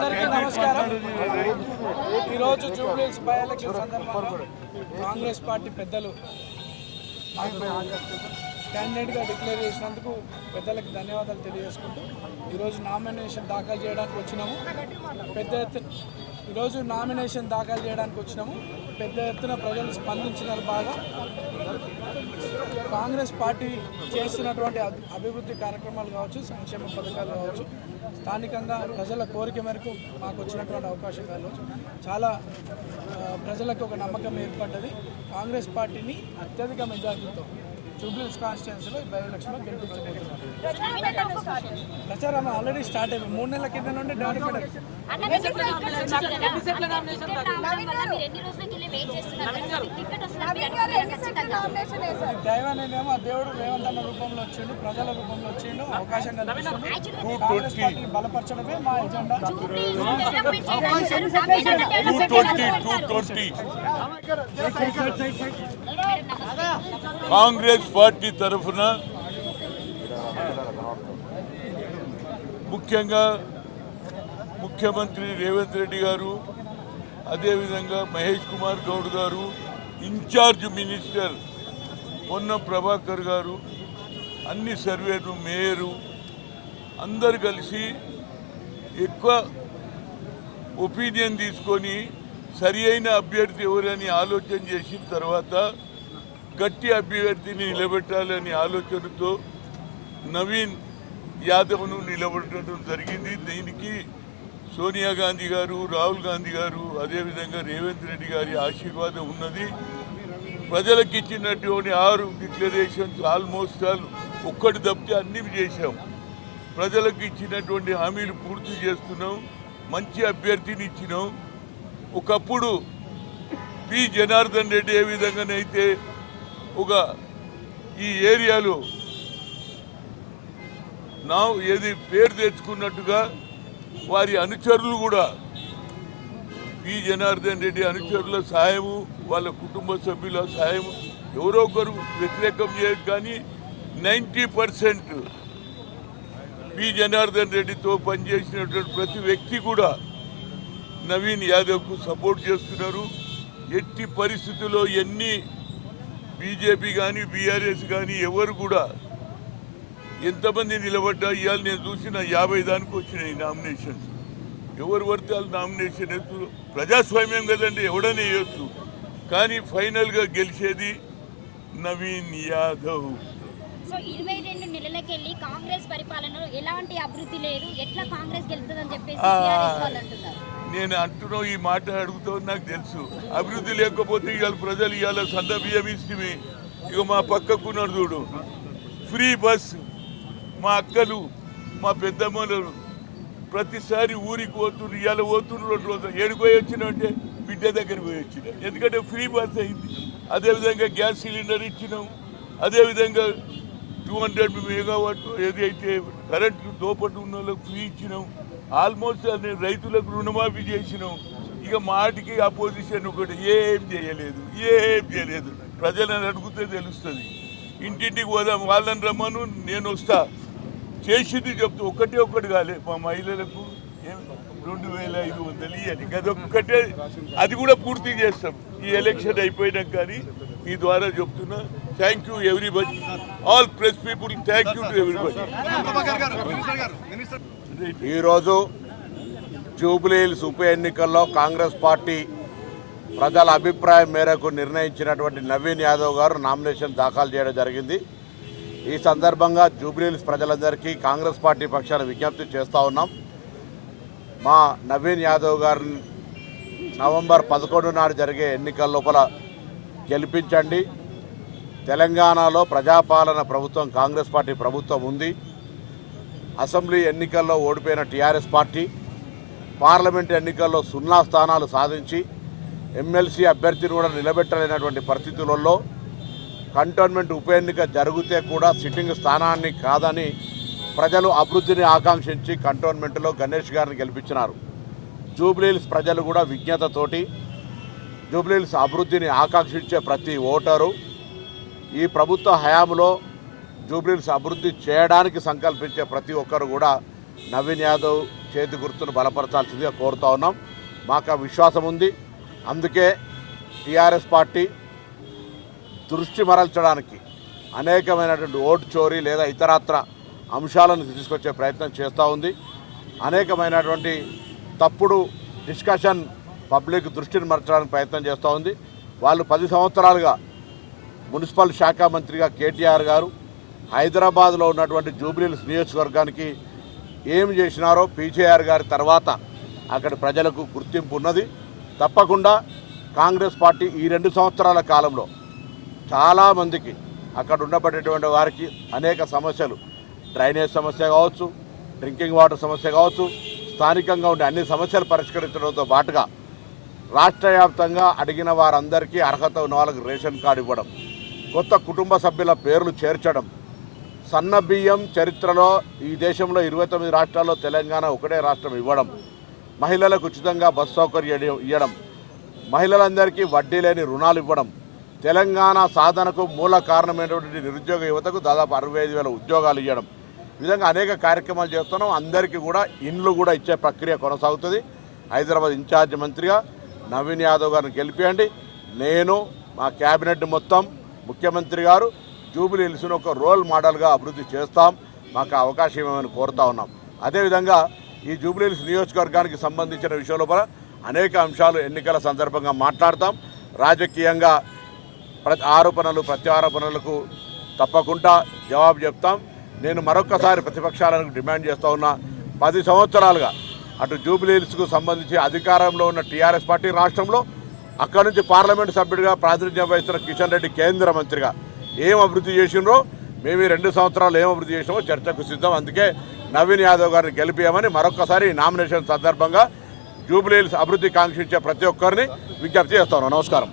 అందరికీ నమస్కారం. ఈరోజు జూబ్లీహిల్స్ బై ఎలక్షన్ సందర్భంగా కాంగ్రెస్ పార్టీ పెద్దలు క్యాండిడేట్గా డిక్లేర్ చేసినందుకు పెద్దలకు ధన్యవాదాలు తెలియజేసుకుంటూ ఈరోజు నామినేషన్ దాఖలు చేయడానికి వచ్చినాము. పెద్ద ఎత్తున ప్రజలు స్పందించినారు. బాగా కాంగ్రెస్ పార్టీ చేస్తున్నటువంటి అభివృద్ధి కార్యక్రమాలు కావచ్చు, సంక్షేమ పథకాలు కావచ్చు, స్థానికంగా ప్రజల కోరిక మేరకు మాకు వచ్చినటువంటి అవకాశం కావచ్చు, చాలా ప్రజలకు ఒక నమ్మకం ఏర్పడ్డది. కాంగ్రెస్ పార్టీని అత్యధిక మెజార్టీతో జూబ్లీహిల్స్ కాన్స్టిట్యున్సీలో బై ఎలక్షన్లో గెలిపించబోతున్నారు. ప్రచారం ఆల్రెడీ స్టార్ట్ అయింది. 3 నెలల కింద నుండి డెవలప్మెంట్ దైవానేమో దేవుడు రేవంత్ అన్న రూపంలో వచ్చిండు, ప్రజల రూపంలో వచ్చిండు, అవకాశం కల్పిస్తుంది. కాంగ్రెస్ పార్టీని బలపరచడమే మా ఎజెండా. కాంగ్రెస్ పార్టీ తరఫున ముఖ్యంగా ముఖ్యమంత్రి రేవంత్ రెడ్డి గారు, అదేవిధంగా మహేష్ కుమార్ గౌడ్ గారు, ఇన్ఛార్జ్ మినిస్టర్ పొన్నం ప్రభాకర్ గారు, అన్ని సర్వేలు, మేయరు అందరు కలిసి ఎక్కువ ఒపీనియన్ తీసుకొని సరి అయిన అభ్యర్థి ఎవరని ఆలోచన చేసిన తర్వాత గట్టి అభ్యర్థిని నిలబెట్టాలని ఆలోచనతో నవీన్ యాదవ్ను నిలబెట్టడం జరిగింది. దీనికి సోనియా గాంధీ గారు, రాహుల్ గాంధీ గారు, అదేవిధంగా రేవంత్ రెడ్డి గారి ఆశీర్వాదం ఉన్నది. ప్రజలకు ఇచ్చినటువంటి 6 డిక్లరేషన్స్ ఆల్మోస్ట్ ఆల్ ఒక్కటి తప్పితే అన్నీ చేశాం. ప్రజలకు ఇచ్చినటువంటి హామీలు పూర్తి చేస్తున్నాం. మంచి అభ్యర్థిని ఇచ్చినాం. ఒకప్పుడు పి జనార్దన్ రెడ్డి ఏ విధంగానైతే ఒక ఈ ఏరియాలో ఏది పేరు తెచ్చుకున్నట్టుగా వారి అనుచరులు కూడా పి జనార్దన్ రెడ్డి అనుచరుల సహాయము, వాళ్ళ కుటుంబ సభ్యుల సహాయము, ఎవరో ఒకరు వ్యతిరేకం చేయదు, కానీ 90% పి జనార్దన్ రెడ్డితో పనిచేసినటువంటి ప్రతి వ్యక్తి కూడా నవీన్ యాదవ్కు సపోర్ట్ చేస్తున్నారు. ఎట్టి పరిస్థితుల్లో ఎన్ని బీజేపీ కానీ బీఆర్ఎస్ కానీ ఎవరు కూడా ఎంతమంది నిలబడ్డా ఇవాళ నేను చూసిన 50 దానికి వచ్చినాయి నామినేషన్స్. ఎవరు పడితే వాళ్ళు నామినేషన్ వేస్తూ ప్రజాస్వామ్యం కదండి, ఎవడనే వేయచ్చు. కానీ ఫైనల్గా గెలిచేది నవీన్ యాదవ్. సో 22 నెలలకెళ్ళి కాంగ్రెస్ పరిపాలనలో ఎలాంటి అభివృద్ధి లేదు, ఎట్లా కాంగ్రెస్ గెలుస్తుందని చెప్పేసి అంటున్నారు. నేను అంటున్నావు, ఈ మాట అడుగుతావు నాకు తెలుసు. అభివృద్ధి లేకపోతే ఇవాళ ప్రజలు ఇవాళ సంద బియ్యం ఇస్తే ఇక మా పక్కకున్నారు చూడు, ఫ్రీ బస్. మా అక్కలు, మా పెద్దమ్మలు ప్రతిసారి ఊరికి పోతున్నారు. ఇవాళ పోతున్నారు 2 రోజులు. ఏడుకోయి వచ్చినామంటే బిడ్డ దగ్గర పోయి వచ్చిన, ఎందుకంటే ఫ్రీ బస్ అయింది. అదేవిధంగా గ్యాస్ సిలిండర్ ఇచ్చినాం. అదేవిధంగా 200 మెగావాట్ ఏదైతే కరెంటు దోపట్టు ఉన్న వాళ్ళకి ఫ్రీ ఇచ్చినాం. ఆల్మోస్ట్ రైతులకు రుణమాఫీ చేసినాం. ఇక మాటికి అపోజిషన్ ఒకటి ఏం చేయలేదు. ప్రజలను అడిగితే తెలుస్తుంది. ఇంటింటికి పోదాం, వాళ్ళని రమ్మను, నేను వస్తా, చేసింది చెప్తూ ఒకటి కాలే. మా మహిళలకు 2500 ఇవ్వాలి, అదొక్కటే. అది కూడా పూర్తి చేస్తాం ఈ ఎలక్షన్ అయిపోయినాక. కానీ మీ ద్వారా చెప్తున్నా, thank you everybody, all press people, thank you to everybody. ఈరోజు జూబ్లీహిల్స్ ఉప ఎన్నికల్లో కాంగ్రెస్ పార్టీ ప్రజల అభిప్రాయం మేరకు నిర్ణయించినటువంటి నవీన్ యాదవ్ గారు నామినేషన్ దాఖలు చేయడం జరిగింది. ఈ సందర్భంగా జూబ్లీహిల్స్ ప్రజలందరికీ కాంగ్రెస్ పార్టీ పక్షాన విజ్ఞప్తి చేస్తూ ఉన్నాం. మా నవీన్ యాదవ్ గారిని నవంబర్ 11 నాడు జరిగే ఎన్నికల లోపల గెలిపించండి. తెలంగాణలో ప్రజాపాలన ప్రభుత్వం కాంగ్రెస్ పార్టీ ప్రభుత్వం ఉంది. అసెంబ్లీ ఎన్నికల్లో ఓడిపోయిన టీఆర్ఎస్ పార్టీ పార్లమెంట్ ఎన్నికల్లో 0 స్థానాలు సాధించి ఎమ్మెల్సీ అభ్యర్థిని కూడా నిలబెట్టలేనటువంటి పరిస్థితులలో కంటోన్మెంట్ ఉప ఎన్నిక జరిగితే కూడా సిట్టింగ్ స్థానాన్ని కాదని ప్రజలు అభివృద్ధిని ఆకాంక్షించి కంటోన్మెంట్లో గణేష్ గారిని గెలిపించినారు. జూబ్లీహిల్స్ ప్రజలు కూడా విజ్ఞతతోటి జూబ్లీహిల్స్ అభివృద్ధిని ఆకాంక్షించే ప్రతి ఓటరు ఈ ప్రభుత్వ హయాంలో జూబ్లీహిల్స్ అభివృద్ధి చేయడానికి సంకల్పించే ప్రతి ఒక్కరు కూడా నవీన్ యాదవ్ చేతి గుర్తును బలపరచాల్సిందిగా కోరుతా ఉన్నాం. మాకు ఆ విశ్వాసం ఉంది. అందుకే టీఆర్ఎస్ పార్టీ దృష్టి మరల్చడానికి అనేకమైనటువంటి ఓటు చోరీ లేదా ఇతరత్ర అంశాలను తీసుకొచ్చే ప్రయత్నం చేస్తూ ఉంది. అనేకమైనటువంటి తప్పుడు డిస్కషన్ పబ్లిక్ దృష్టిని మరల్చడానికి ప్రయత్నం చేస్తూ ఉంది. వాళ్ళు 10 సంవత్సరాలుగా మున్సిపల్ శాఖ మంత్రిగా కేటీఆర్ గారు హైదరాబాద్లో ఉన్నటువంటి జూబ్లీహిల్స్ నియోజకవర్గానికి ఏం చేసినారో పీజేఆర్ గారి తర్వాత అక్కడ ప్రజలకు గుర్తింపు ఉన్నది. తప్పకుండా కాంగ్రెస్ పార్టీ ఈ 2 సంవత్సరాల కాలంలో చాలామందికి అక్కడ ఉండబడేటువంటి వారికి అనేక సమస్యలు, డ్రైనేజ్ సమస్య కావచ్చు, డ్రింకింగ్ వాటర్ సమస్య కావచ్చు, స్థానికంగా ఉండే అన్ని సమస్యలు పరిష్కరించడంతో పాటుగా రాష్ట్ర వ్యాప్తంగా అడిగిన వారందరికీ అర్హత ఉన్న వాళ్ళకి రేషన్ కార్డు ఇవ్వడం, కొత్త కుటుంబ సభ్యుల పేర్లు చేర్చడం, సన్న బియ్యం చరిత్రలో ఈ దేశంలో 29 రాష్ట్రాల్లో తెలంగాణ ఒకటే రాష్ట్రం ఇవ్వడం, మహిళలకు ఉచితంగా బస్సు సౌకర్యం ఇవ్వడం, మహిళలందరికీ వడ్డీ లేని రుణాలు ఇవ్వడం, తెలంగాణ సాధనకు మూల కారణమైనటువంటి నిరుద్యోగ యువతకు దాదాపు 65,000 ఉద్యోగాలు ఇవ్వడం, ఈ విధంగా అనేక కార్యక్రమాలు చేస్తున్నాం. అందరికీ కూడా ఇండ్లు కూడా ఇచ్చే ప్రక్రియ కొనసాగుతుంది. హైదరాబాద్ ఇన్ఛార్జ్ మంత్రిగా నవీన్ యాదవ్ గారిని గెలిపియండి. నేను మా క్యాబినెట్ మొత్తం ముఖ్యమంత్రి గారు జూబ్లీహిల్స్ను ఒక రోల్ మోడల్గా అభివృద్ధి చేస్తాం. మాకు అవకాశం ఏమని కోరుతా ఉన్నాం. అదేవిధంగా ఈ జూబ్లీహిల్స్ నియోజకవర్గానికి సంబంధించిన విషయంలో కూడా అనేక అంశాలు ఎన్నికల సందర్భంగా మాట్లాడతాం. రాజకీయంగా ఆరోపణలు ప్రత్యారోపణలకు తప్పకుండా జవాబు చెప్తాం. నేను మరొకసారి ప్రతిపక్షాలకు డిమాండ్ చేస్తూ ఉన్నా, 10 సంవత్సరాలుగా అటు జూబ్లీహిల్స్కు సంబంధించి అధికారంలో ఉన్న టీఆర్ఎస్ పార్టీ రాష్ట్రంలో, అక్కడి నుంచి పార్లమెంటు సభ్యుడిగా ప్రాతినిధ్యం వహిస్తున్న కిషన్ రెడ్డి కేంద్ర మంత్రిగా ఏం అభివృద్ధి చేసినరో, మేము 2 సంవత్సరాలు ఏం అభివృద్ధి చేసినామో చర్చకు సిద్ధం. అందుకే నవీన్ యాదవ్ గారిని గెలిపియమని మరొకసారి నామినేషన్ సందర్భంగా జూబ్లీహిల్స్ అభివృద్ధి కాంక్షించే ప్రతి ఒక్కరిని విజ్ఞప్తి చేస్తాను. నమస్కారం.